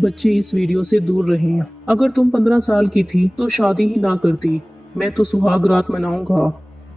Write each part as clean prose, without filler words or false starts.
बच्चे इस वीडियो से दूर रहें। अगर तुम 15 साल की थी तो शादी ही ना करती। मैं तो सुहाग रात मनाऊंगा।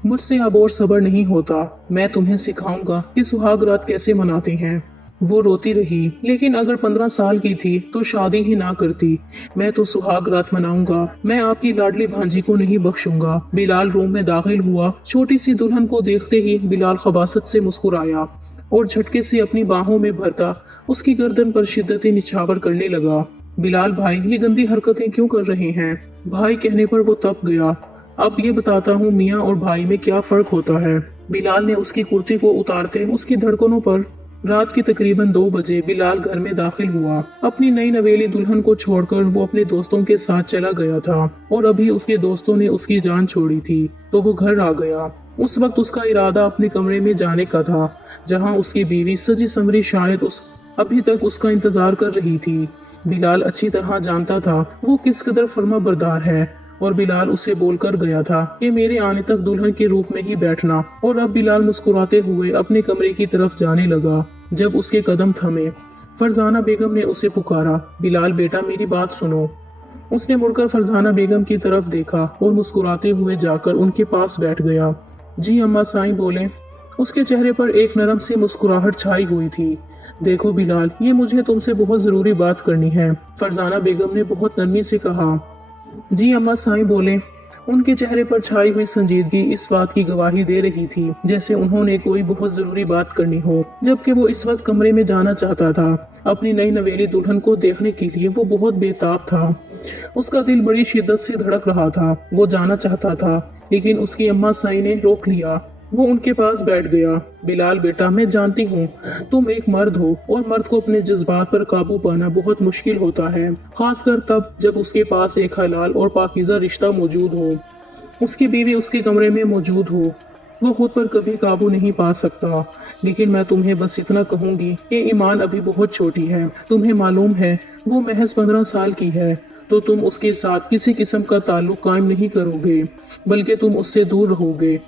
मुझसे अब और सब्र नहीं होता। मैं तुम्हें सिखाऊंगा कि सुहाग रात कैसे मनाते हैं। वो रोती रही। लेकिन अगर 15 साल की थी तो शादी ही ना करती। मैं तो सुहाग रात मनाऊंगा। मैं आपकी लाडली भांजी को नहीं बख्शूंगा। बिलाल रूम में दाखिल हुआ। छोटी सी दुल्हन को देखते ही बिलाल खबासत से मुस्कुराया और झटके से अपनी बाहों में भरता उसकी गर्दन पर शिद्दती निछावर करने लगा। बिलाल भाई, ये गंदी हरकतें क्यों कर रहे हैं? भाई कहने पर वो तप गया। अब ये बताता हूँ मियाँ और भाई में क्या फर्क होता है। बिलाल ने उसकी कुर्ती को उतारते उसकी धड़कनों पर। रात की तकरीबन 2 बजे बिलाल घर में दाखिल हुआ। अपनी नई नवेली दुल्हन को छोड़कर वो अपने दोस्तों के साथ चला गया था और अभी उसके दोस्तों ने उसकी जान छोड़ी थी तो वो घर आ गया। उस वक्त उसका इरादा अपने कमरे में जाने का था, जहां उसकी बीवी सजी संवरी शायद उस अभी तक उसका इंतजार कर रही थी। बिलाल अच्छी तरह जानता था वो किस कदर फर्माबरदार है और बिलाल उसे बोलकर गया था कि मेरे आने तक दुल्हन के रूप में ही बैठना। और अब बिलाल मुस्कुराते हुए अपने कमरे की तरफ जाने लगा जब उसके कदम थमे। फरजाना बेगम ने उसे पुकारा, बिलाल बेटा मेरी बात सुनो। उसने मुड़कर फरजाना बेगम की तरफ देखा और मुस्कुराते हुए जाकर उनके पास बैठ गया। जी अम्मा साईं बोले। उसके चेहरे पर एक नरम सी मुस्कुराहट छाई हुई थी। देखो बिलाल, ये मुझे तुमसे बहुत जरूरी बात करनी है, फरजाना बेगम ने बहुत नरमी से कहा। जी अम्मा साईं बोले। उनके चेहरे पर छाई हुई संजीदगी इस बात की गवाही दे रही थी जैसे उन्होंने कोई बहुत जरूरी बात करनी हो, जबकि वो इस वक्त कमरे में जाना चाहता था। अपनी नई नवेली दुल्हन को देखने के लिए वो बहुत बेताब था। उसका दिल बड़ी शिद्दत से धड़क रहा था। वो जाना चाहता था लेकिन उसकी अम्मा साई ने रोक लिया। वो उनके पास बैठ गया। बिलाल बेटा, मैं जानती हूँ तुम एक मर्द हो और मर्द को अपने जज्बात पर काबू पाना बहुत मुश्किल होता है, खासकर तब जब उसके पास एक हलाल और पाकीज़ा रिश्ता मौजूद हो, उसकी बीवी उसके कमरे में मौजूद हो। वो खुद पर कभी काबू नहीं पा सकता। लेकिन मैं तुम्हें बस इतना कहूंगी कि ईमान अभी बहुत छोटी है। तुम्हें मालूम है वो महज 15 साल की है, तो तुम उसके साथ किसी किस्म का ताल्लुक कायम नहीं करोगे, बल्कि तुम उससे दूर रहोगे।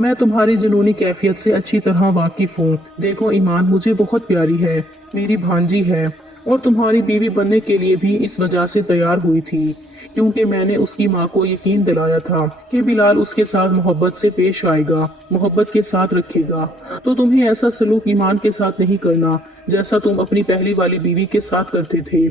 मैं तुम्हारी जुनूनी कैफियत से अच्छी तरह वाकिफ हूँ। देखो ईमान मुझे बहुत प्यारी है, मेरी भांजी है और तुम्हारी बीवी बनने के लिए भी इस वजह से तैयार हुई थी क्योंकि मैंने उसकी माँ को यकीन दिलाया था कि बिलाल उसके साथ मोहब्बत से पेश आएगा, मोहब्बत के साथ रखेगा। तो तुम्हें ऐसा सलूक ईमान के साथ नहीं करना जैसा तुम अपनी पहली वाली बीवी के साथ करते थे।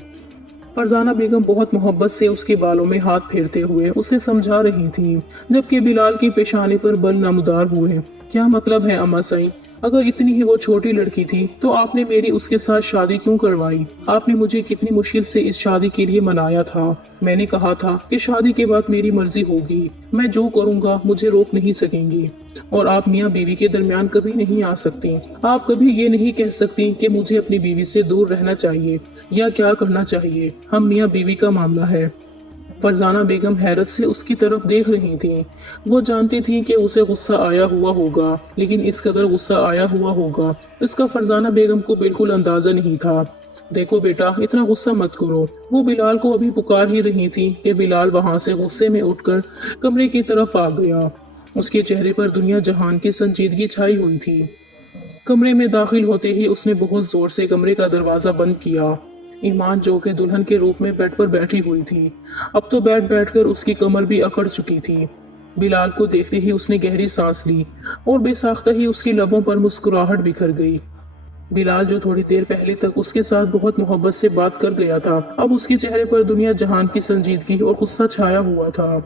फरजाना बेगम बहुत मोहब्बत से उसके बालों में हाथ फेरते हुए उसे समझा रही थी, जबकि बिलाल की पेशानी पर बल नमदार हुए। क्या मतलब है अम्मा साईं? अगर इतनी ही वो छोटी लड़की थी तो आपने मेरी उसके साथ शादी क्यों करवाई? आपने मुझे कितनी मुश्किल से इस शादी के लिए मनाया था। मैंने कहा था कि शादी के बाद मेरी मर्जी होगी, मैं जो करूँगा मुझे रोक नहीं सकेंगी और आप मियाँ बीवी के दरमियान कभी नहीं आ सकती। आप कभी ये नहीं कह सकती कि मुझे अपनी बीवी से दूर रहना चाहिए या क्या करना चाहिए। हम मियाँ बीवी का मामला है। फरजाना बेगम हैरत से उसकी तरफ देख रही थी। वो जानती थी कि उसे गुस्सा आया हुआ होगा, लेकिन इस कदर गुस्सा आया हुआ होगा इसका फरजाना बेगम को बिल्कुल अंदाजा नहीं था। देखो बेटा, इतना गुस्सा मत करो। वो बिलाल को अभी पुकार ही रही थी कि बिलाल वहां से गुस्से में उठकर कमरे की तरफ आ गया। उसके चेहरे पर दुनिया जहान की संजीदगी छाई हुई थी। कमरे में दाखिल होते ही उसने बहुत जोर से कमरे का दरवाजा बंद किया। ईमान जो कि दुल्हन के रूप में बेड पर बैठी हुई थी, अब तो बैठ बैठकर उसकी कमर भी अकड़ चुकी थी। बिलाल को देखते ही उसने गहरी सांस ली और बेसाख्ता ही उसकी लबों पर मुस्कुराहट बिखर गई। बिलाल जो थोड़ी देर पहले तक उसके साथ बहुत मोहब्बत से बात कर गया था, अब उसके चेहरे पर दुनिया जहान की संजीदगी और गुस्सा छाया हुआ था।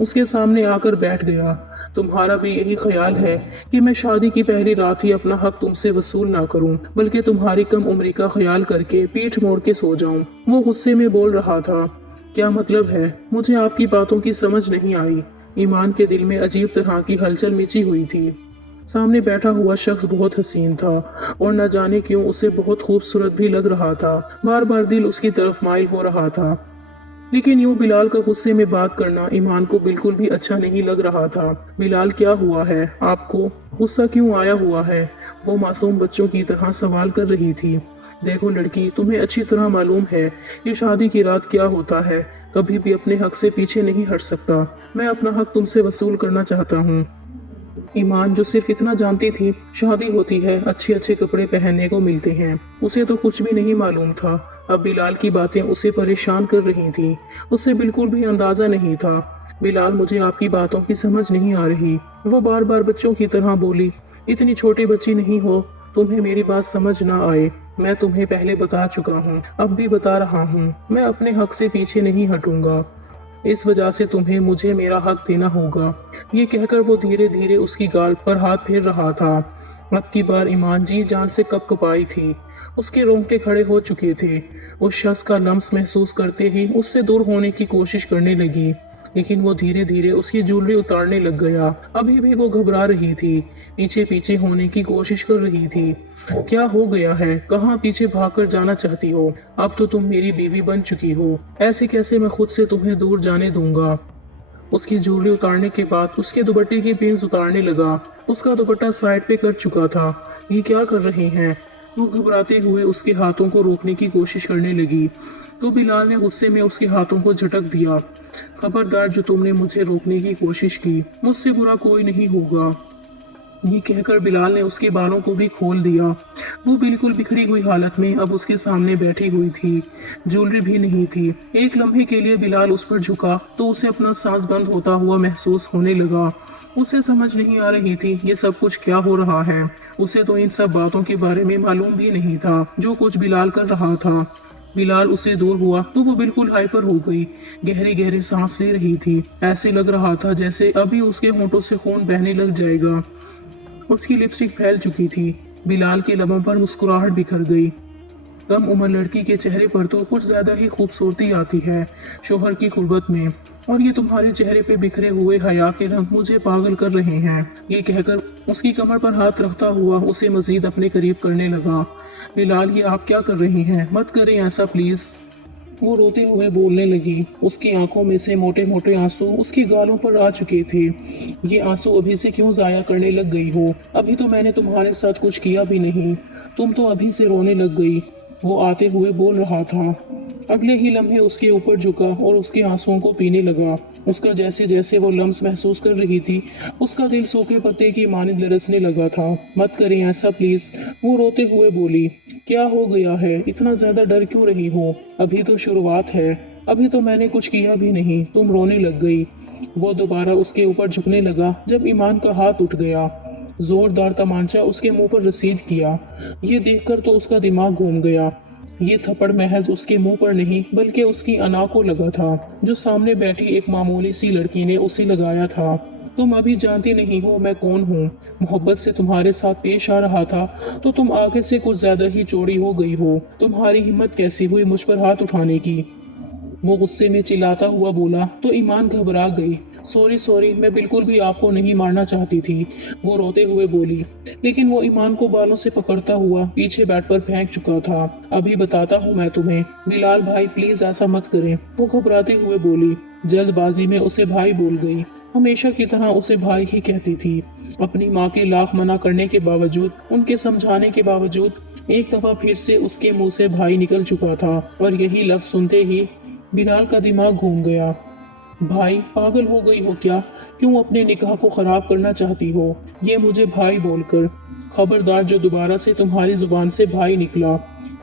उसके सामने आकर बैठ गया। तुम्हारा भी यही ख्याल है कि मैं शादी की पहली रात ही अपना हक तुमसे वसूल ना करूं, बल्कि तुम्हारी कम उम्री का ख्याल करके पीठ मोड़ के सो जाऊं? वो गुस्से में बोल रहा था। क्या मतलब है? मुझे आपकी बातों की समझ नहीं आई। ईमान के दिल में अजीब तरह की हलचल मची हुई थी। सामने बैठा हुआ शख्स बहुत हसीन था और न जाने क्यों उसे बहुत खूबसूरत भी लग रहा था। बार बार दिल उसकी तरफ माइल हो रहा था, लेकिन यूं बिलाल का गुस्से में बात करना ईमान को बिल्कुल भी अच्छा नहीं लग रहा था। बिलाल, क्या हुआ है आपको? गुस्सा क्यों आया हुआ है? वो मासूम बच्चों की तरह सवाल कर रही थी। देखो लड़की, तुम्हें अच्छी तरह मालूम है कि शादी की रात क्या होता है। कभी भी अपने हक से पीछे नहीं हट सकता। मैं अपना हक तुमसे वसूल करना चाहता हूँ। ईमान जो सिर्फ इतना जानती थी, शादी होती है, अच्छे अच्छे कपड़े पहनने को मिलते हैं, उसे तो कुछ भी नहीं मालूम था। अब बिलाल की बातें उसे परेशान कर रही थी। उसे बिल्कुल भी अंदाजा नहीं था। बिलाल, मुझे आपकी बातों की समझ नहीं आ रही। वो बार बार बच्चों की तरह बोली, इतनी छोटी बच्ची नहीं हो, तुम्हें मेरी बात समझ ना आए। मैं तुम्हें पहले बता चुका हूँ, अब भी बता रहा हूँ, मैं अपने हक से पीछे नहीं हटूंगा। इस वजह से तुम्हें मुझे मेरा हक देना होगा। ये कहकर वो धीरे धीरे उसकी गाल पर हाथ फेर रहा था। अब की बार ईमान जी जान से कपकपाई थी। उसके रोंगटे खड़े हो चुके थे। उस शख्स का लम्स महसूस करते ही उससे दूर होने की कोशिश करने लगी, लेकिन वो धीरे धीरे उसकी ज्वेलरी उतारने लग गया। अभी भी वो घबरा रही थी, पीछे पीछे होने की कोशिश कर रही थी। क्या हो गया है? कहाँ पीछे भागकर जाना चाहती हो? अब तो तुम मेरी बीवी बन चुकी हो, ऐसे कैसे मैं खुद से तुम्हें दूर जाने दूंगा। उसकी ज्वेलरी उतारने के बाद उसके दुपट्टे की पिन्स उतारने लगा। उसका दुपट्टा साइड पे कर चुका था। ये क्या कर रहे हैं? वो घबराते हुए उसके हाथों को रोकने की कोशिश करने लगी, तो बिलाल ने गुस्से में उसके हाथों को झटक दिया। खबरदार, जो तुमने मुझे रोकने की कोशिश की, मुझसे बुरा कोई नहीं होगा। ये कहकर बिलाल ने उसके बालों को भी खोल दिया। वो बिल्कुल बिखरी हुई हालत में अब उसके सामने बैठी हुई थी। ज्वेलरी भी नहीं थी। एक लम्हे के लिए बिलाल उस पर झुका तो उसे अपना सांस बंद होता हुआ महसूस होने लगा। उसे समझ नहीं आ रही थी ये सब कुछ क्या हो रहा है। उसे तो इन सब बातों के बारे में मालूम भी नहीं था जो कुछ बिलाल कर रहा था। बिलाल उससे दूर हुआ तो वो बिल्कुल हाइपर हो गई, गहरी गहरी सांस ले रही थी। ऐसे लग रहा था जैसे अभी उसके होंठों से खून बहने लग जाएगा। उसकी लिपस्टिक फैल चुकी थी। बिलाल के लबों पर मुस्कुराहट बिखर गई। कम उम्र लड़की के चेहरे पर तो कुछ ज्यादा ही खूबसूरती आती है शोहर की कुर्बत में, और ये तुम्हारे चेहरे पे बिखरे हुए हया के रंग मुझे पागल कर रहे हैं। ये कहकर उसकी कमर पर हाथ रखता हुआ उसे मजीद अपने करीब करने लगा। बिलाल, ये आप क्या कर रही हैं? मत करें ऐसा प्लीज। वो रोते हुए बोलने लगी। उसकी आंखों में से मोटे मोटे आंसू उसकी गालों पर आ चुके थे। ये आंसू अभी से क्यों जाया करने लग गई हो? अभी तो मैंने तुम्हारे साथ कुछ किया भी नहीं, तुम तो अभी से रोने लग गई। वो आते हुए बोल रहा था। अगले ही लम्हे उसके ऊपर झुका और उसके आंसुओं को पीने लगा। उसका जैसे जैसे वो लम्स महसूस कर रही थी, उसका दिल सूखे पत्ते की मानिंद लरसने लगा था। मत करें ऐसा प्लीज, वो रोते हुए बोली। क्या हो गया है? इतना ज्यादा डर क्यों रही हो? अभी तो शुरुआत है, अभी तो मैंने कुछ किया भी नहीं, तुम रोने लग गई। वो दोबारा उसके ऊपर झुकने लगा जब ईमान का हाथ उठ गया। जोरदार तमांचा उसके मुंह पर रसीद किया। ये देखकर तो उसका दिमाग घूम गया। ये थप्पड़ महज उसके मुंह पर नहीं बल्कि उसकी अना को लगा था, जो सामने बैठी एक मामूली सी लड़की ने उसे लगाया था। तुम अभी जानती नहीं हो मैं कौन हूँ। मोहब्बत से तुम्हारे साथ पेश आ रहा था तो तुम आगे से कुछ ज्यादा ही चौड़ी हो गई हो। तुम्हारी हिम्मत कैसी हुई मुझ पर हाथ उठाने की? वो गुस्से में चिल्लाता हुआ बोला तो ईमान घबरा गई। सॉरी सॉरी, मैं बिल्कुल भी आपको नहीं मारना चाहती थी, वो रोते हुए बोली। लेकिन वो ईमान को बालों से पकड़ता हुआ पीछे बेड पर फेंक चुका था। अभी बताता हूँ मैं तुम्हें। बिलाल भाई प्लीज ऐसा मत करें, वो घबराते हुए बोली। जल्दबाजी में उसे भाई बोल गई। हमेशा की तरह उसे भाई ही कहती थी। अपनी माँ के लाख मना करने के बावजूद, उनके समझाने के बावजूद एक दफा फिर से उसके मुंह से भाई निकल चुका था, और यही लफ्ज सुनते ही बिलाल का दिमाग घूम गया। भाई, पागल हो गई हो क्या? क्यों अपने निकाह को खराब करना चाहती हो? ये मुझे भाई बोलकर। खबरदार, जो दोबारा से तुम्हारी जुबान से भाई निकला,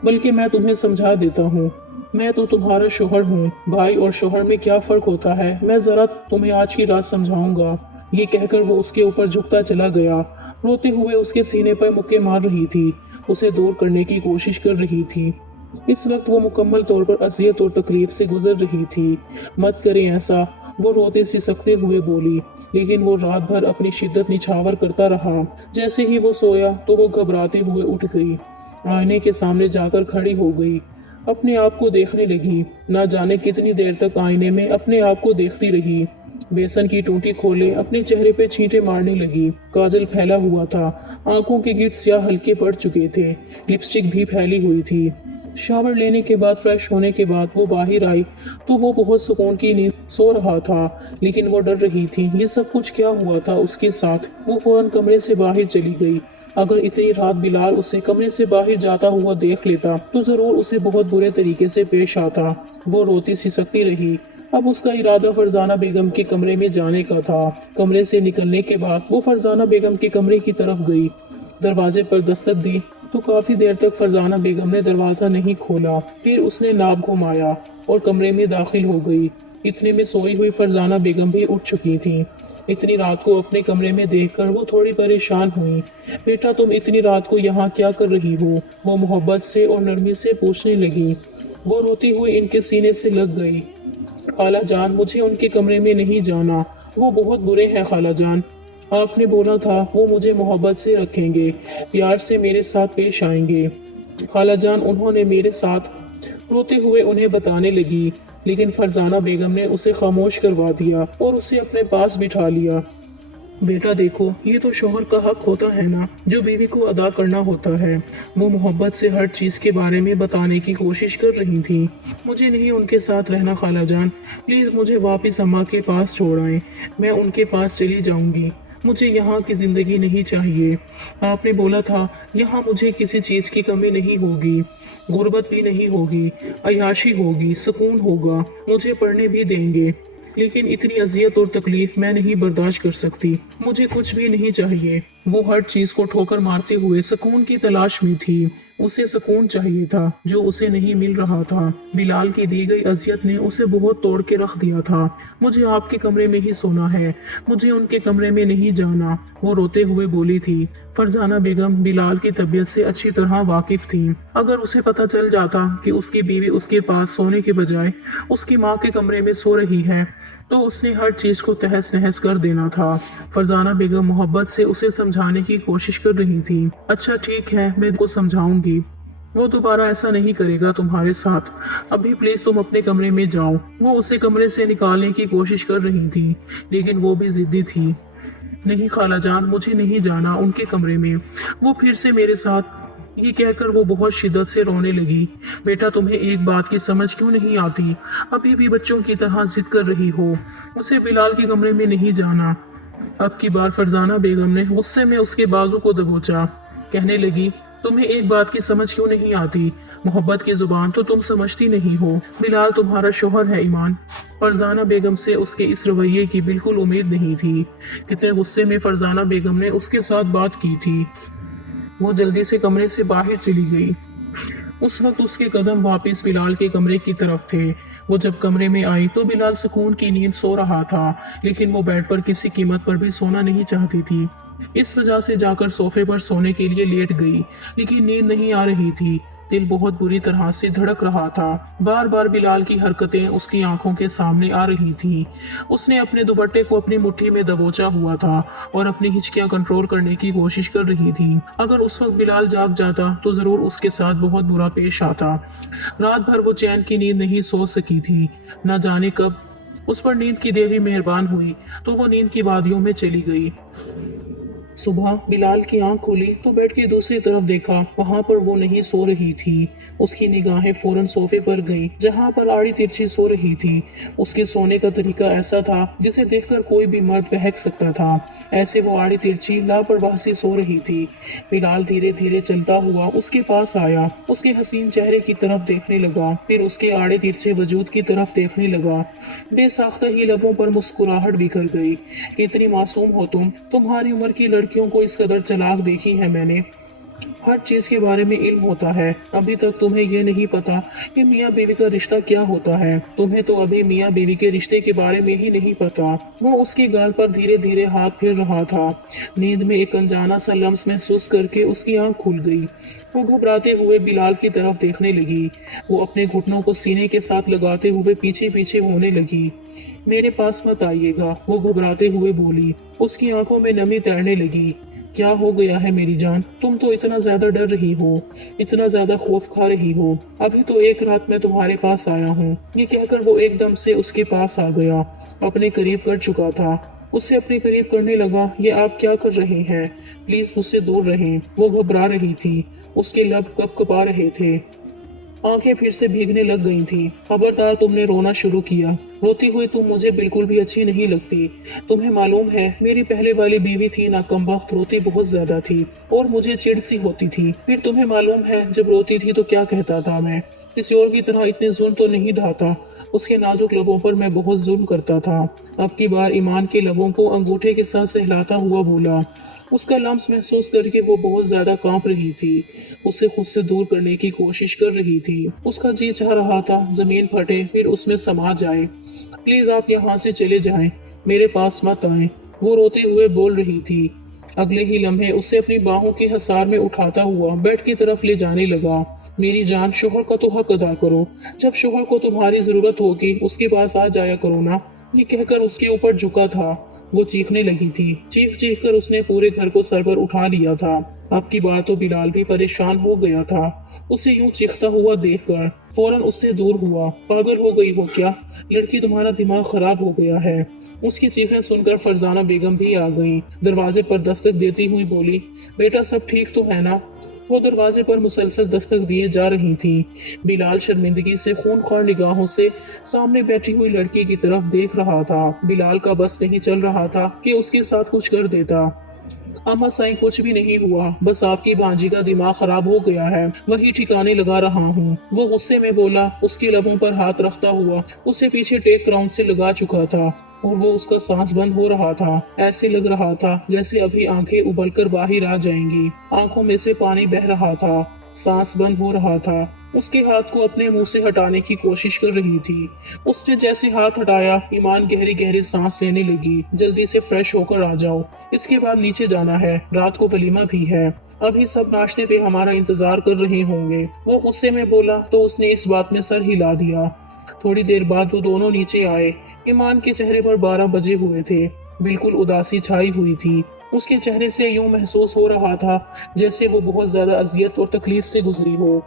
बल्कि मैं तुम्हें समझा देता हूँ, मैं तो तुम्हारा शोहर हूँ। भाई और शोहर में क्या फर्क होता है मैं जरा तुम्हें आज की रात समझाऊंगा। ये कहकर वो उसके ऊपर झुकता चला गया। रोते हुए उसके सीने पर मुक्के मार रही थी, उसे दूर करने की कोशिश कर रही थी। इस वक्त वो मुकम्मल तौर पर अजियत और तकलीफ से गुजर रही थी। मत करें ऐसा, वो रोते सिसकते हुए बोली। लेकिन वो रात भर अपनी शिद्दत निछावर करता रहा। जैसे ही वो सोया तो वो घबराते हुए उठ गई। आईने के सामने जाकर खड़ी हो गई। अपने आप को देखने लगी। ना जाने कितनी देर तक आईने में अपने आप को देखती रही। बेसन की टूटी खोले अपने चेहरे पे छींटे मारने लगी। काजल फैला हुआ था, आंखों के गिर्द स्याह हल्के पड़ चुके थे, लिपस्टिक भी फैली हुई थी। शावर लेने के बाद, फ्रेश होने के बाद वो बाहर आई तो वो बहुत सुकून की नींद सो रहा था, लेकिन वो डर रही थी। ये सब कुछ क्या हुआ था उसके साथ? वो फौरन कमरे से बाहर चली गई। अगर इतनी रात बिलाल उसे कमरे से बाहर जाता हुआ देख लेता तो जरूर उसे बहुत बुरे तरीके से पेश आता। वो रोती सिसकती रही। अब उसका इरादा फरजाना बेगम के कमरे में जाने का था। कमरे से निकलने के बाद वो फरजाना बेगम के कमरे की तरफ गई। दरवाजे पर दस्तक दी तो काफी देर तक फरजाना बेगम ने दरवाजा नहीं खोला। फिर उसने नाप घुमाया और कमरे में दाखिल हो गई। इतने में सोई हुई फरजाना बेगम भी उठ चुकी थी। इतनी रात को अपने कमरे में देखकर वो थोड़ी परेशान हुई। बेटा, तुम इतनी रात को यहाँ क्या कर रही हो? वो मोहब्बत से और नरमी से पूछने लगी। वो रोती हुई इनके सीने से लग गई। खाला जान, मुझे उनके कमरे में नहीं जाना, वो बहुत बुरे हैं खाला जान। आपने बोला था वो मुझे मोहब्बत से रखेंगे, प्यार से मेरे साथ पेश आएंगे। खाला जान, उन्होंने मेरे साथ, रोते हुए उन्हें बताने लगी, लेकिन फरजाना बेगम ने उसे खामोश करवा दिया और उसे अपने पास बिठा लिया। बेटा देखो, ये तो शोहर का हक होता है ना, जो बीवी को अदा करना होता है। वो मोहब्बत से हर चीज़ के बारे में बताने की कोशिश कर रही थी। मुझे नहीं उनके साथ रहना खाला जान, प्लीज़ मुझे वापस अम्मा के पास छोड़ आएं। मैं उनके पास चली जाऊंगी, मुझे यहाँ की ज़िंदगी नहीं चाहिए। आपने बोला था यहाँ मुझे किसी चीज़ की कमी नहीं होगी, गुर्बत भी नहीं होगी, अय्याशी होगी, सुकून होगा, मुझे पढ़ने भी देंगे। लेकिन इतनी अजियत और तकलीफ मैं नहीं बर्दाश्त कर सकती। मुझे कुछ भी नहीं चाहिए। वो हर चीज़ को ठोकर मारते हुए सुकून की तलाश में थी। उसे सुकून चाहिए था जो उसे नहीं मिल रहा था। बिलाल की दी गई अजियत ने उसे बहुत तोड़ के रख दिया था। मुझे आपके कमरे में ही सोना है, मुझे उनके कमरे में नहीं जाना, वो रोते हुए बोली थी। फरजाना बेगम बिलाल की तबीयत से अच्छी तरह वाकिफ थी। अगर उसे पता चल जाता कि उसकी बीवी उसके पास सोने के बजाय उसकी माँ के कमरे में सो रही है तो उसने हर चीज़ को तहस नहस कर देना था। फरजाना बेगम मोहब्बत से उसे समझाने की कोशिश कर रही थी। अच्छा ठीक है, मैं उसको समझाऊंगी, वो दोबारा ऐसा नहीं करेगा तुम्हारे साथ। अभी प्लीज तुम अपने कमरे में जाओ। वो उसे कमरे से निकालने की कोशिश कर रही थी, लेकिन वो भी जिद्दी थी। नहीं खाला जान, मुझे नहीं जाना उनके कमरे में। वो फिर से मेरे साथ, ये कहकर वो बहुत शिद्दत से रोने लगी। बेटा, तुम्हें एक बात की समझ क्यों नहीं आती? अभी भी बच्चों की तरह जिद कर रही हो। उसे बिलाल के कमरे में नहीं जाना। अब की बार फरजाना बेगम ने गुस्से में उसके बाजू को दबोचा। कहने लगी, तुम्हें एक बात की समझ क्यों नहीं आती? मोहब्बत की जुबान तो तुम समझती नहीं हो। बिलाल तुम्हारा शोहर है ईमान। फरजाना बेगम से उसके इस रवैये की बिल्कुल उम्मीद नहीं थी। कितने गुस्से में फरजाना बेगम ने उसके साथ बात की थी। वो जल्दी से कमरे से बाहर चली गई। उस वक्त उसके कदम वापस बिलाल के कमरे की तरफ थे। वो जब कमरे में आई तो बिलाल सुकून की नींद सो रहा था, लेकिन वो बेड पर किसी कीमत पर भी सोना नहीं चाहती थी। इस वजह से जाकर सोफे पर सोने के लिए लेट गई, लेकिन नींद नहीं आ रही थी। दिल बहुत बुरी तरह से धड़क रहा था। बार बार बिलाल की हरकतें उसकी आंखों के सामने आ रही थी। उसने अपने दुपट्टे को अपनी मुट्ठी में दबोचा हुआ था और अपनी हिचकियां कंट्रोल करने की कोशिश कर रही थी। अगर उस वक्त बिलाल जाग जाता तो जरूर उसके साथ बहुत बुरा पेश आता। रात भर वो चैन की नींद नहीं सो सकी थी। न जाने कब उस पर नींद की देवी मेहरबान हुई तो वो नींद की वादियों में चली गई। सुबह बिलाल की आंख खुली तो बेड की दूसरी तरफ देखा, वहां पर वो नहीं सो रही थी। उसकी निगाहें फौरन सोफे पर गईं, जहां पर आड़ी तिरछी सो रही थी। उसके सोने का तरीका ऐसा था जिसे देखकर कोई भी मर्द बहक सकता था। ऐसे वो आड़ी तिरछी लापरवाह सी सो रही थी। बिलाल धीरे धीरे चलता हुआ उसके पास आया, उसके हसीन चेहरे की तरफ देखने लगा, फिर उसके आड़े तिरछे वजूद की तरफ देखने लगा। बेसाख्ता ही लबों पर मुस्कुराहट बिखर गई। कितनी मासूम हो तुम, तुम्हारी उम्र की लड़कियों को इस कदर चालाक देखी है मैंने। हर चीज के बारे में इल्म होता है, अभी तक तुम्हें यह नहीं पता कि मियाँ बीवी का रिश्ता क्या होता है। तुम्हें तो अभी मियाँ बीवी के रिश्ते के बारे में ही नहीं पता। वो उसके गाल पर धीरे धीरे हाथ फेर रहा था। नींद में एक अनजाना सा लम्स महसूस करके उसकी आंख खुल गई। वो घबराते हुए बिलाल की तरफ देखने लगी। वो अपने घुटनों को सीने के साथ लगाते हुए पीछे पीछे होने लगी। मेरे पास मत आइएगा, वो घबराते हुए बोली। उसकी आंखों में नमी तैरने लगी। क्या हो गया है मेरी जान, तुम तो इतना ज्यादा डर रही हो, इतना ज्यादा खौफ खा रही हो। अभी तो एक रात मैं तुम्हारे पास आया हूँ। ये कहकर वो एकदम से उसके पास आ गया, अपने करीब कर चुका था। उससे अपने करीब करने लगा। ये आप क्या कर रहे हैं? प्लीज मुझसे दूर रहें। वो घबरा रही थी, उसके लब कँपा रहे थे। आंखें फिर से भीगने लग गई थीं। खबरदार, तुमने रोना शुरू किया। रोती हुई तुम मुझे बिल्कुल भी अच्छी नहीं लगती। तुम्हें मालूम है, मेरी पहले वाली बीवी थी ना, कमबख्त, रोती बहुत ज्यादा थी और मुझे चिढ़ सी होती थी। फिर तुम्हें मालूम है, जब रोती थी तो क्या कहता था मैं? किसी और की तरह इतने जुल्म तो नहीं ढाता। उसके नाजुक लबों पर मैं बहुत जुल्म करता था। अब की बार ईमान के लबों को अंगूठे के साथ सहलाता हुआ बोला। उसका लम्स महसूस करके वो बहुत ज्यादा कांप रही थी। उसे खुद से दूर करने की कोशिश कर रही थी। उसका जी चाह रहा था जमीन फटे फिर उसमें समा जाए। प्लीज आप यहाँ से चले जाएं, मेरे पास मत आए, वो रोते हुए बोल रही थी। अगले ही लम्हे उसे अपनी बाहों के हसार में उठाता हुआ बेड की तरफ ले जाने लगा। मेरी जान, शोहर का तो हक अदा करो। जब शोहर को तुम्हारी जरूरत होगी उसके पास आ जाया करो ना। ये कहकर उसके ऊपर झुका था। वो चीखने लगी थी। चीख चीख कर उसने पूरे घर को सर पर उठा लिया था। अब की बार तो बिलाल भी परेशान हो गया था। उसे यूं चीखता हुआ देखकर फौरन उससे दूर हुआ। पागल हो गई हो क्या? लड़की, तुम्हारा दिमाग खराब हो गया है। उसकी चीखें सुनकर फरजाना बेगम भी आ गईं। दरवाजे पर दस्तक देती हुई बोली, बेटा सब ठीक तो है ना? वो दरवाजे पर मुसलसल दस्तक दिए जा रही थी। बिलाल शर्मिंदगी से खूनख्वार निगाहों से सामने बैठी हुई लड़की की तरफ देख रहा था। बिलाल का बस नहीं चल रहा था कि उसके साथ कुछ कर देता। अम्मा साईं, कुछ भी नहीं हुआ, बस आपकी भांजी का दिमाग खराब हो गया है, वही ठिकाने लगा रहा हूँ। वो गुस्से में बोला, उसके लबों पर हाथ रखता हुआ उसे पीछे टेक क्राउन से लगा चुका था और वो उसका सांस बंद हो रहा था। ऐसे लग रहा था जैसे अभी आंखें उबलकर बाहर आ जाएंगी। आंखों में से पानी बह रहा था, सांस बंद हो रहा था। उसके हाथ को अपने मुंह से हटाने की कोशिश कर रही थी। उसने जैसे हाथ हटाया, ईमान गहरी गहरी सांस लेने लगी। जल्दी से फ्रेश होकर आ जाओ, इसके बाद नीचे जाना है, रात को वलीमा भी है। अभी सब नाश्ते पे हमारा इंतजार कर रहे होंगे। वो गुस्से में बोला तो उसने इस बात में सर हिला दिया। थोड़ी देर बाद वो दोनों नीचे आए। ईमान के चेहरे पर 12 बजे हुए थे। बिल्कुल उदासी छाई हुई थी। उसके चेहरे से यूं महसूस हो रहा था जैसे वो बहुत ज्यादा अजियत और तकलीफ से गुजरी हो।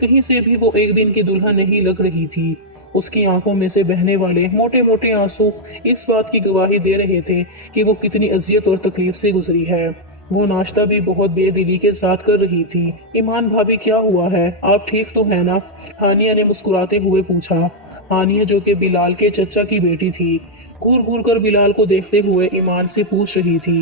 कहीं से भी वो एक दिन की दुल्हन नहीं लग रही थी। उसकी आंखों में से बहने वाले मोटे मोटे आंसू इस बात की गवाही दे रहे थे कि वो कितनी अजियत और तकलीफ से गुजरी है। वो नाश्ता भी बहुत बेदिली के साथ कर रही थी। ईमान भाभी, क्या हुआ है? आप ठीक तो है ना? हानिया ने मुस्कुराते हुए पूछा। हानिया, जो कि बिलाल के चचा की बेटी थी, घूर घूर कर बिलाल को देखते हुए ईमान से पूछ रही थी,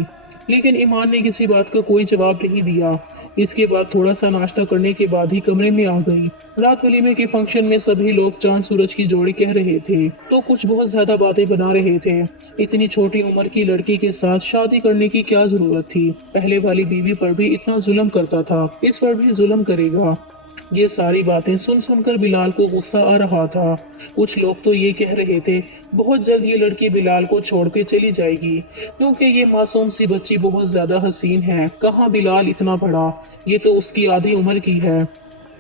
लेकिन ईमान ने किसी बात का कोई जवाब नहीं दिया। इसके बाद थोड़ा सा नाश्ता करने के बाद ही कमरे में आ गई। रात वलीमे के फंक्शन में सभी लोग चांद सूरज की जोड़ी कह रहे थे तो कुछ बहुत ज्यादा बातें बना रहे थे। इतनी छोटी उम्र की लड़की के साथ शादी करने की क्या जरूरत थी? पहले वाली बीवी पर भी इतना जुल्म करता था, इस पर भी जुल्म करेगा। ये सारी बातें सुन सुनकर बिलाल को गुस्सा आ रहा था। कुछ लोग तो ये कह रहे थे बहुत जल्द ये लड़की बिलाल को छोड़ के चली जाएगी, क्योंकि ये मासूम सी बच्ची बहुत ज्यादा हसीन है। कहाँ बिलाल इतना बड़ा, ये तो उसकी आधी उम्र की है।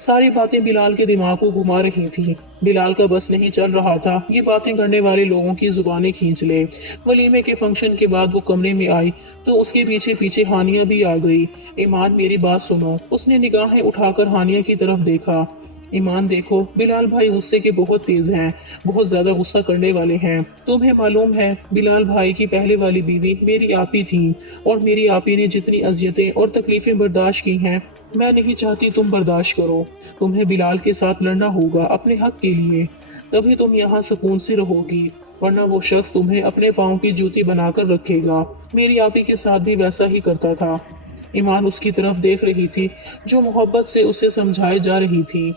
सारी बातें बिलाल के दिमाग को घुमा रही थी। बिलाल का बस नहीं चल रहा था ये बातें करने वाले लोगों की जुबानें खींच ले। वलीमे के फंक्शन के बाद वो कमरे में आई तो उसके पीछे पीछे हानिया भी आ गई। ईमान, मेरी बात सुनो। उसने निगाहें उठाकर हानिया की तरफ देखा। ईमान, देखो, बिलाल भाई गुस्से के बहुत तेज हैं, बहुत ज्यादा गुस्सा करने वाले हैं। तुम्हें मालूम है, बिलाल भाई की पहले वाली बीवी मेरी आपी थी और मेरी आपी ने जितनी अजियतें और तकलीफें बर्दाश्त की हैं, मैं नहीं चाहती तुम बर्दाश्त करो। तुम्हें बिलाल के साथ लड़ना होगा अपने हक के लिए, तभी तुम यहाँ सुकून से रहोगी, वरना वो शख्स तुम्हें अपने पाँव की जूती बनाकर रखेगा। मेरी आपी के साथ भी वैसा ही करता था। ईमान उसकी तरफ देख रही थी जो मोहब्बत से उसे समझाए जा रही थी।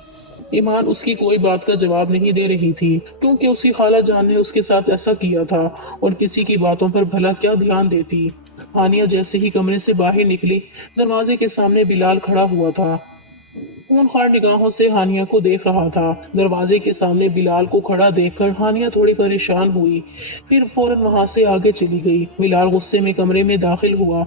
ईमान उसकी कोई बात का जवाब नहीं दे रही थी, क्योंकि उसकी खाला जान ने उसके साथ ऐसा किया था और किसी की बातों पर भला क्या ध्यान देती। हानिया जैसे ही कमरे से बाहर निकली, दरवाजे के सामने बिलाल खड़ा हुआ था। खूनखार निगाहों से हानिया को देख रहा था। दरवाजे के सामने बिलाल को खड़ा देखकर हानिया थोड़ी परेशान हुई, फिर फौरन वहां से आगे चली गई। बिलाल गुस्से में कमरे में दाखिल हुआ,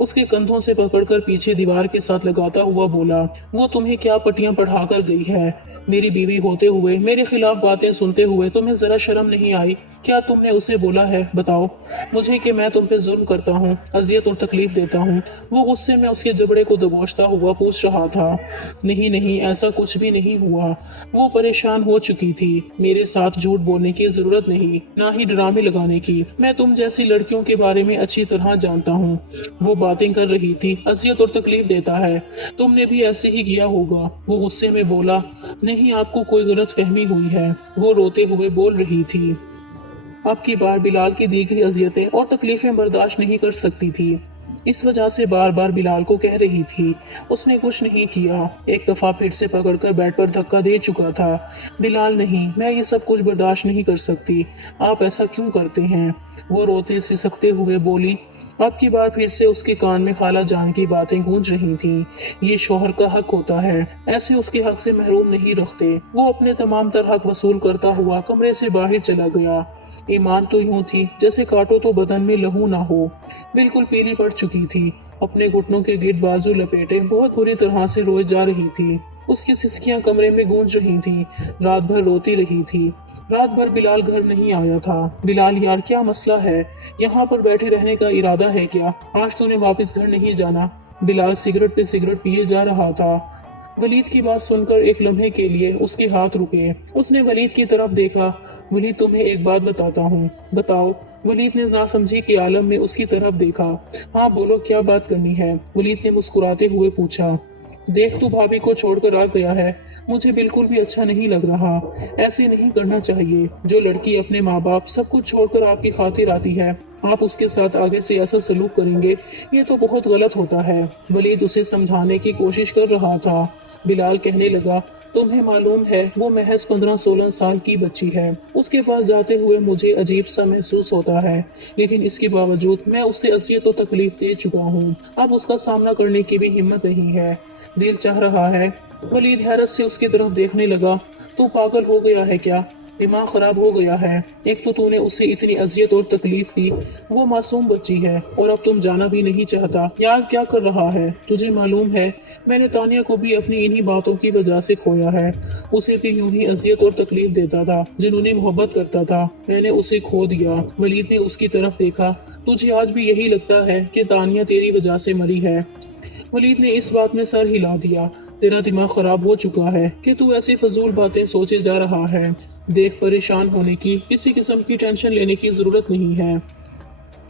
उसके कंधों से पकड़कर पीछे दीवार के साथ लगाता हुआ बोला, वो तुम्हें क्या पट्टियां पढ़ा कर गई है? मेरी बीवी होते हुए मेरे खिलाफ बातें सुनते हुए तुम्हें जरा शर्म नहीं आई? क्या तुमने उसे बोला है, बताओ मुझे कि मैं तुम पे जुल्म करता हूँ, अजियत और तकलीफ देता हूँ? वो गुस्से में उसके जबड़े को दबोचता हुआ पूछ रहा था। नहीं नहीं, ऐसा कुछ भी नहीं हुआ। वो परेशान हो चुकी थी। मेरे साथ झूठ बोलने की जरूरत नहीं, ना ही ड्रामे लगाने की। मैं तुम जैसी लड़कियों के बारे में अच्छी तरह जानता हूँ। वो बातें कर रही थी, अजियत और तकलीफ देता है, तुमने भी ऐसे ही किया होगा। वो गुस्से में बोला, नहीं आपको कोई गलत फहमी हुई है। वो रोते हुए बोल रही थी, अब की बार बिलाल की दी गई अजियतें और तकलीफें बर्दाश्त नहीं कर सकती थी। इस वजह से बार बार बिलाल को कह रही थी। उसने कुछ नहीं किया। एक दफा फिर से पकड़कर बेड पर धक्का दे चुका था। बिलाल नहीं, मैं ये सब कुछ बर्दाश्त नहीं कर सकती। आप ऐसा क्यों करते हैं? वो रोते सिसकते हुए बोली। अब की बार फिर से उसके कान में खाला जान की बातें गूंज रही थीं। ये शौहर का हक होता है, ऐसे उसके हक से महरूम नहीं रखते। वो अपने तमाम तर हक वसूल करता हुआ कमरे से बाहर चला गया। ईमान तो यूं थी जैसे काटो तो बदन में लहू ना हो। बिल्कुल पीली पड़ चुकी थी। अपने घुटनों के गिर्द बाजू लपेटे बहुत बुरी तरह से रोए जा रही थी। उसकी सिसकियां कमरे में गूंज रही थी। रात भर रोती रही थी। रात भर बिलाल घर नहीं आया था। बिलाल यार, क्या मसला है? यहाँ पर बैठे रहने का इरादा है क्या? आज तूने वापस घर नहीं जाना? बिलाल सिगरेट पे सिगरेट पिए जा रहा था। वलीद की बात सुनकर एक लम्हे के लिए उसके हाथ रुके। उसने वलीद की तरफ देखा। वलीद, तुम्हें एक बात बताता हूँ। बताओ। वलीद ने नासमझी के आलम में उसकी तरफ देखा। हाँ बोलो, क्या बात करनी है? वलीद ने मुस्कुराते हुए पूछा। देख, तू भाभी को छोड़कर आ गया है। मुझे बिल्कुल भी अच्छा नहीं लग रहा। ऐसे नहीं करना चाहिए। जो लड़की अपने माँ बाप सब कुछ छोड़कर आपकी खातिर आती है, आप उसके साथ आगे से ऐसा सलूक करेंगे, ये तो बहुत गलत होता है। वलीद उसे समझाने की कोशिश कर रहा था। बिलाल कहने लगा, तुम्हें मालूम है वो महज 15-16 साल की बच्ची है। उसके पास जाते हुए मुझे अजीब सा महसूस होता है, लेकिन इसके बावजूद मैं उससे अजियत और तकलीफ दे चुका हूँ। अब उसका सामना करने की भी हिम्मत नहीं है। दिल चाह रहा है। वलीद हैरत से उसकी तरफ देखने लगा। तू पागल हो गया है क्या? दिमाग खराब हो गया है? एक तो तूने उसे इतनी अजियत और तकलीफ दी। वो मासूम बच्ची है और अब तुम जाना भी नहीं चाहता। यार, क्या कर रहा है? तुझे मालूम है मैंने तानिया को भी अपनी इन्हीं बातों की वजह से खोया है। उसे भी यूं ही अजियत और तकलीफ देता था, जुनूनी मोहब्बत करता था। मैंने उसे खो दिया। वलीद ने उसकी तरफ देखा। तुझे आज भी यही लगता है कि तानिया तेरी वजह से मरी है? वलीद ने इस बात में सर हिला दिया। तेरा दिमाग खराब हो चुका है कि तू ऐसी फजूल बातें सोचे जा रहा है। देख, परेशान होने की, किसी किस्म की टेंशन लेने की जरूरत नहीं है।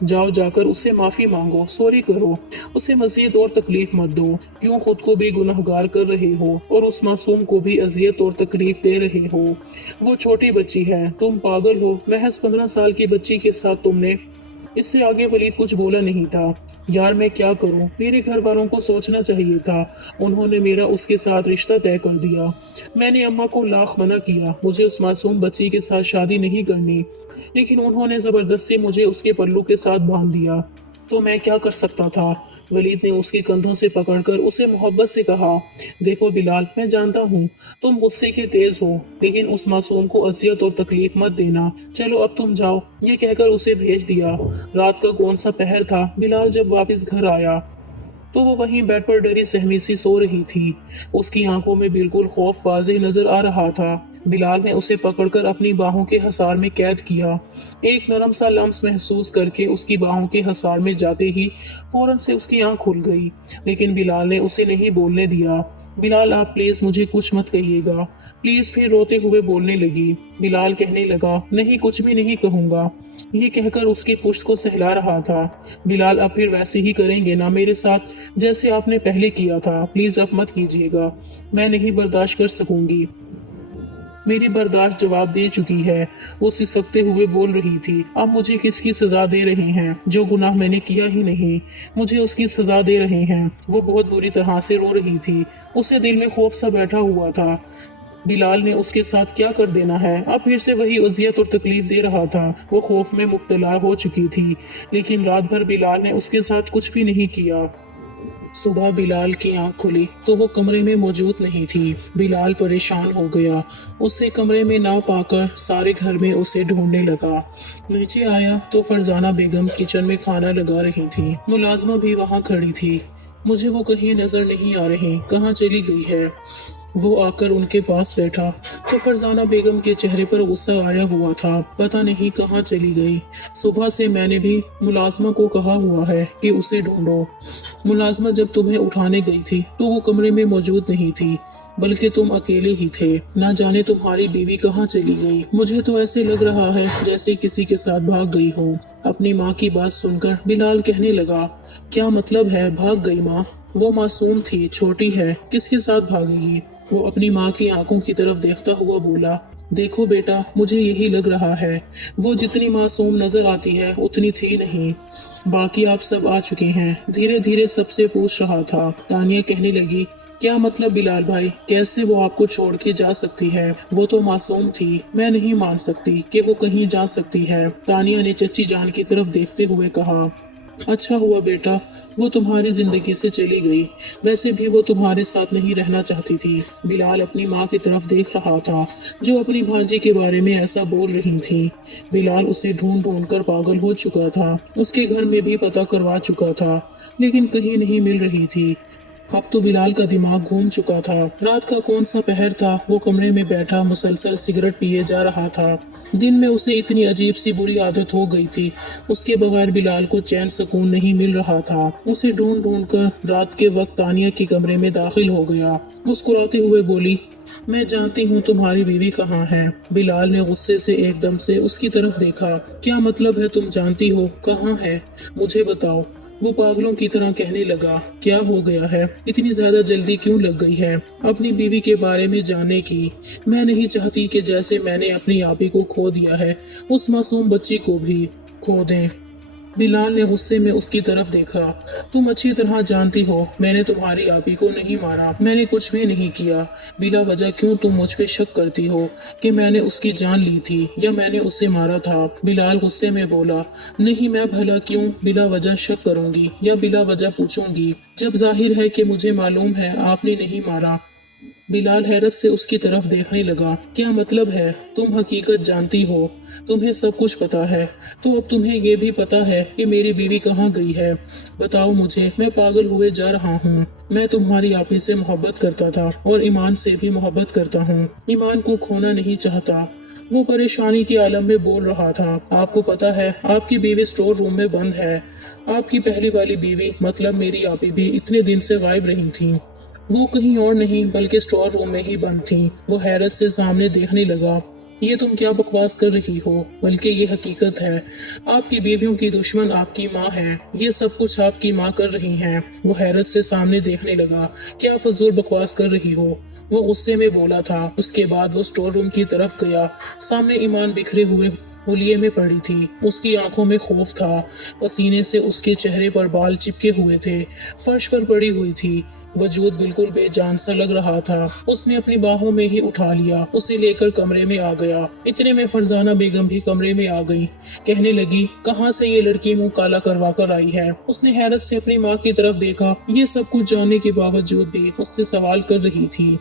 जाओ, जाकर उससे माफी मांगो, सॉरी करो। उसे मजीद और तकलीफ मत दो। क्यों खुद को भी गुनहगार कर रहे हो और उस मासूम को भी अजियत और तकलीफ दे रहे हो? वो छोटी बच्ची है, तुम पागल हो। महज 15 साल की बच्ची के साथ तुमने। इससे आगे वलीद कुछ बोला नहीं था। यार, मैं क्या करूं? मेरे घर वालों को सोचना चाहिए था। उन्होंने मेरा उसके साथ रिश्ता तय कर दिया। मैंने अम्मा को लाख मना किया, मुझे उस मासूम बच्ची के साथ शादी नहीं करनी, लेकिन उन्होंने जबरदस्ती मुझे उसके पल्लू के साथ बांध दिया। तो मैं क्या कर सकता था? वलीद ने उसके कंधों से पकड़कर उसे मोहब्बत से कहा, देखो बिलाल, मैं जानता हूँ तुम गुस्से के तेज हो, लेकिन उस मासूम को अजियत और तकलीफ मत देना। चलो अब तुम जाओ। ये कहकर उसे भेज दिया। रात का कौन सा पहर था। बिलाल जब वापस घर आया तो वो वहीं बेड पर डरी सहमी सी सो रही थी। उसकी आंखों में बिल्कुल खौफ वाज़ेह नजर आ रहा था। बिलाल ने उसे पकड़कर अपनी बाहों के हसार में कैद किया। एक नरम सा लम्स महसूस करके उसकी बाहों के हसार में जाते ही फौरन से उसकी आंख खुल गई, लेकिन बिलाल ने उसे नहीं बोलने दिया। बिलाल, आप प्लीज मुझे कुछ मत कहिएगा, प्लीज। फिर रोते हुए बोलने लगी। बिलाल कहने लगा, नहीं, कुछ भी नहीं कहूंगा। ये कहकर उसकी पुश्त को सहला रहा था। बिलाल, अब फिर वैसे ही करेंगे ना मेरे साथ जैसे आपने पहले किया था? प्लीज अब मत कीजिएगा, मैं नहीं बर्दाश्त कर सकूंगी। मेरी बर्दाश्त जवाब दे चुकी है। वो सिसकते हुए बोल रही थी, अब मुझे किसकी सजा दे रहे हैं? जो गुनाह मैंने किया ही नहीं, मुझे उसकी सजा दे रहे हैं। वो बहुत बुरी तरह से रो रही थी। उसे दिल में खौफ सा बैठा हुआ था। बिलाल ने उसके साथ क्या कर देना है? अब फिर से वही अजियत और तकलीफ दे रहा था। वो खौफ में मुब्तला हो चुकी थी, लेकिन रात भर बिलाल ने उसके साथ कुछ भी नहीं किया। सुबह बिलाल की आंख खुली तो वो कमरे में मौजूद नहीं थी। बिलाल परेशान हो गया। उसे कमरे में ना पाकर सारे घर में उसे ढूंढने लगा। नीचे आया तो फरजाना बेगम किचन में खाना लगा रही थी। मुलाजमा भी वहाँ खड़ी थी। मुझे वो कहीं नजर नहीं आ रही, कहाँ चली गई है? वो आकर उनके पास बैठा तो फरजाना बेगम के चेहरे पर गुस्सा आया हुआ था। पता नहीं कहाँ चली गई। सुबह से मैंने भी मुलाजमा को कहा हुआ है कि उसे ढूंढो। मुलाजमा जब तुम्हें उठाने गई थी तो वो कमरे में मौजूद नहीं थी, बल्कि तुम अकेले ही थे। ना जाने तुम्हारी बीवी कहाँ चली गई। मुझे तो ऐसे लग रहा है जैसे किसी के साथ भाग गई हो। अपनी माँ की बात सुनकर बिलाल कहने लगा, क्या मतलब है भाग गई माँ? वो मासूम थी, छोटी है, किसके साथ भागेगी? वो अपनी माँ की आंखों की तरफ देखता हुआ बोला, देखो बेटा, मुझे यही लग रहा है। वो जितनी मासूम नजर आती है उतनी थी नहीं। बाकी आप सब आ चुके हैं। धीरे धीरे सबसे पूछ रहा था। तानिया कहने लगी, क्या मतलब बिलाल भाई, कैसे वो आपको छोड़ के जा सकती है? वो तो मासूम थी, मैं नहीं मान सकती कि वो कहीं जा सकती है। तानिया ने चची जान की तरफ देखते हुए कहा, अच्छा हुआ बेटा, वो तुम्हारी जिंदगी से चली गई। वैसे भी वो तुम्हारे साथ नहीं रहना चाहती थी। बिलाल अपनी माँ की तरफ देख रहा था जो अपनी भांजी के बारे में ऐसा बोल रही थी। बिलाल उसे ढूंढ ढूंढ कर पागल हो चुका था। उसके घर में भी पता करवा चुका था, लेकिन कहीं नहीं मिल रही थी। अब तो बिलाल का दिमाग घूम चुका था। रात का कौन सा पहर था, वो कमरे में बैठा मुसलसल सिगरेट पिए जा रहा था। दिन में उसे इतनी अजीब सी बुरी आदत हो गई थी, उसके बगैर बिलाल को चैन सुकून नहीं मिल रहा था। उसे ढूंढ ढूंढ कर रात के वक्त तानिया के कमरे में दाखिल हो गया। मुस्कुराते हुए बोली, मैं जानती हूँ तुम्हारी बीवी कहाँ है। बिलाल ने गुस्से से एकदम से उसकी तरफ देखा। क्या मतलब है तुम जानती हो? कहाँ है? मुझे बताओ। वो पागलों की तरह कहने लगा, क्या हो गया है? इतनी ज्यादा जल्दी क्यों लग गई है अपनी बीवी के बारे में जानने की? मैं नहीं चाहती कि जैसे मैंने अपनी आपी को खो दिया है, उस मासूम बच्ची को भी खो दें। बिलाल ने गुस्से में उसकी तरफ देखा। तुम अच्छी तरह जानती हो मैंने तुम्हारी आपी को नहीं मारा, मैंने कुछ भी नहीं किया। बिला वजह क्यों तुम मुझ पे शक करती हो कि मैंने उसकी जान ली थी या मैंने उसे मारा था? बिलाल गुस्से में बोला, नहीं, मैं भला क्यों बिला वजह शक करूंगी या बिला वजह पूछूंगी, जब जाहिर है कि मुझे मालूम है आपने नहीं मारा। बिलाल हैरत से उसकी तरफ देखने लगा। क्या मतलब है? तुम हकीकत जानती हो, तुम्हें सब कुछ पता है, तो अब तुम्हें ये भी पता है कि मेरी बीवी कहाँ गई है। बताओ मुझे, मैं पागल हुए जा रहा हूँ। मैं तुम्हारी आपी से मोहब्बत करता था और ईमान से भी मोहब्बत करता हूँ, ईमान को खोना नहीं चाहता। वो परेशानी के आलम में बोल रहा था। आपको पता है आपकी बीवी स्टोर रूम में बंद है। आपकी पहली वाली बीवी मतलब मेरी आपी भी इतने दिन से गायब रही थी। वो कहीं और नहीं बल्कि स्टोर रूम में ही बंद थी। वो हैरत से सामने देखने लगा। ये तुम क्या बकवास कर रही हो? बल्कि ये हकीकत है। आपकी बीवियों की दुश्मन आपकी माँ है। ये सब कुछ आपकी माँ कर रही हैं। वो हैरत से सामने देखने लगा। क्या फजूल बकवास कर रही हो? वो गुस्से में बोला था। उसके बाद वो स्टोर रूम की तरफ गया। सामने ईमान बिखरे हुए हुलिये में पड़ी थी। उसकी आंखों में खौफ था। पसीने से उसके चेहरे पर बाल चिपके हुए थे। फर्श पर पड़ी हुई थी। वजूद बिल्कुल बेजान सा लग रहा था। उसने अपनी बाहों में ही उठा लिया, उसे लेकर कमरे में आ गया। इतने में फरजाना बेगम भी कमरे में आ गई। कहने लगी, कहाँ से ये लड़की मुंह काला करवा कर आई है? उसने हैरत से अपनी माँ की तरफ देखा। ये सब कुछ जानने के बावजूद भी उससे सवाल कर रही थी।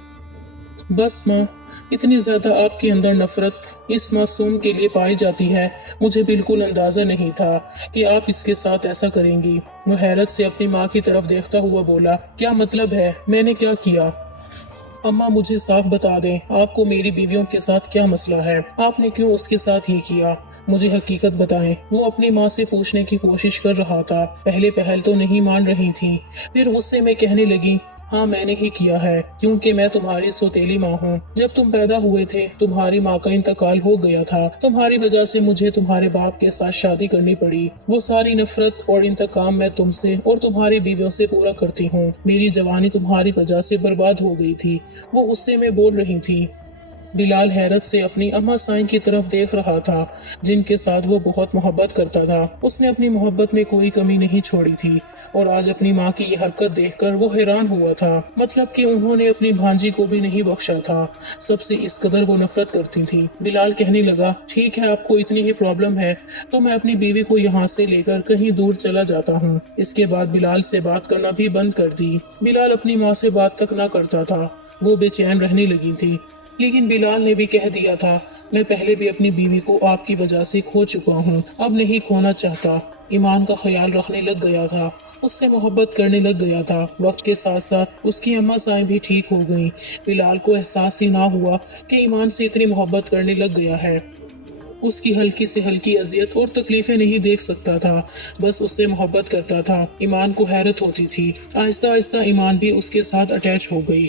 बस माँ, इतनी ज्यादा आपके अंदर नफरत इस मासूम के लिए पाई जाती है, मुझे बिल्कुल अंदाजा नहीं था कि आप इसके साथ ऐसा करेंगी। वो हैरत से अपनी माँ की तरफ देखता हुआ बोला, क्या मतलब है? मैंने क्या किया? अम्मा मुझे साफ बता दें, आपको मेरी बीवियों के साथ क्या मसला है? आपने क्यों उसके साथ ये किया? मुझे हकीकत बताएं। वो अपनी माँ से पूछने की कोशिश कर रहा था। पहले पहल तो नहीं मान रही थी, फिर गुस्से में कहने लगी, हाँ मैंने ही किया है, क्योंकि मैं तुम्हारी सौतेली माँ हूँ। जब तुम पैदा हुए थे तुम्हारी माँ का इंतकाल हो गया था। तुम्हारी वजह से मुझे तुम्हारे बाप के साथ शादी करनी पड़ी। वो सारी नफरत और इंतकाम मैं तुमसे और तुम्हारी बीवियों से पूरा करती हूँ। मेरी जवानी तुम्हारी वजह से बर्बाद हो गई थी। वो गुस्से में बोल रही थी। बिलाल हैरत से अपनी अम्मा साईं की तरफ देख रहा था, जिनके साथ वो बहुत मोहब्बत करता था। उसने अपनी मोहब्बत में कोई कमी नहीं छोड़ी थी और आज अपनी माँ की ये हरकत देखकर वो हैरान हुआ था। मतलब कि उन्होंने अपनी भांजी को भी नहीं बख्शा था। सबसे इस कदर वो नफरत करती थी। बिलाल कहने लगा, ठीक है, आपको इतनी ही प्रॉब्लम है तो मैं अपनी बीवी को यहाँ से लेकर कहीं दूर चला जाता हूँ। इसके बाद बिलाल से बात करना भी बंद कर दी। बिलाल अपनी माँ से बात तक ना करता था। वो बेचैन रहने लगी थी। लेकिन बिलाल ने भी कह दिया था, मैं पहले भी अपनी बीवी को आपकी वजह से खो चुका हूँ, अब नहीं खोना चाहता। ایمان کا خیال رکھنے لگ گیا تھا، اس سے محبت کرنے لگ گیا تھا۔ وقت کے ساتھ ساتھ اس کی اماں سائیں بھی ٹھیک ہو گئیں۔ بلال کو احساس ہی نہ ہوا کہ ایمان سے اتنی محبت کرنے لگ گیا ہے۔ اس کی ہلکی سے ہلکی اذیت اور تکلیفیں نہیں دیکھ سکتا تھا، بس اس سے محبت کرتا تھا۔ ایمان کو حیرت ہوتی تھی، آہستہ آہستہ ایمان بھی اس کے ساتھ اٹیچ ہو گئی۔